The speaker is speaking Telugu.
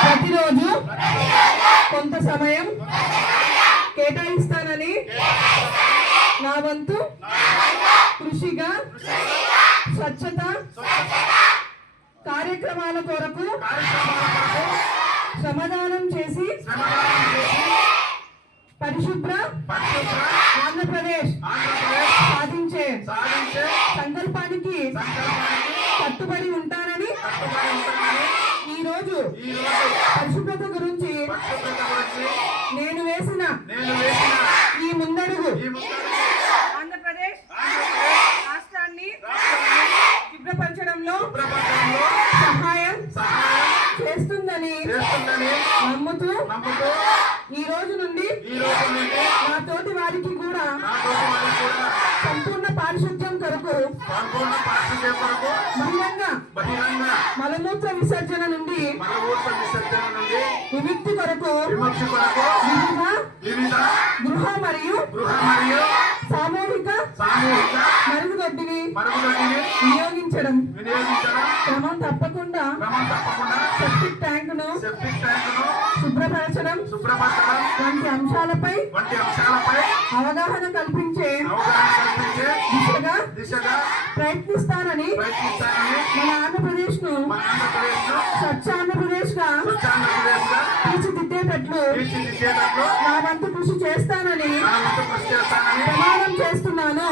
ప్రతిరోజు కొంత సమయం కేటాయిస్తానని నా వంతు కృషిగా స్వచ్ఛత కార్యక్రమాల కొరకు శ్రమదానం చేసి పరిశుభ్ర ఆంధ్రప్రదేశ్ సాధించే సంకల్పానికి కట్టుబడి ఉంటానని ఈరోజు పరిశుభ్రత గురించి నేను వేసిన ఈ ముందడుగు ఆంధ్రప్రదేశ్ రాష్ట్రాన్ని శుభ్రపరచడంలో సహాయం చేస్తుందని నమ్ముతూ ఈ రోజు నుండి నా తోటి వారికి కూడా సంపూర్ణ పారిశుద్ధ్యం కొరకు బహిరంగ మలమూత్ర విసర్జన నుండి విముక్తి కొరకు వివిధ గృహ మరియు సామూహిక మరుగుదొడ్డిని వినియోగించడం క్రమం తప్పకుండా సెప్టిక్ ట్యాంకును శుభ్రపరచడం వంటి అంశాలపై అవగాహన కల్పించే దిశగా ప్రయత్నిస్తానని మన ఆంధ్రప్రదేశ్ ను స్వచ్ఛ ఆంధ్రప్రదేశ్ గా తీర్చిదిద్దేటట్లు నా వంతు కృషి చేస్తానని ప్రమాణం చేస్తున్నాను.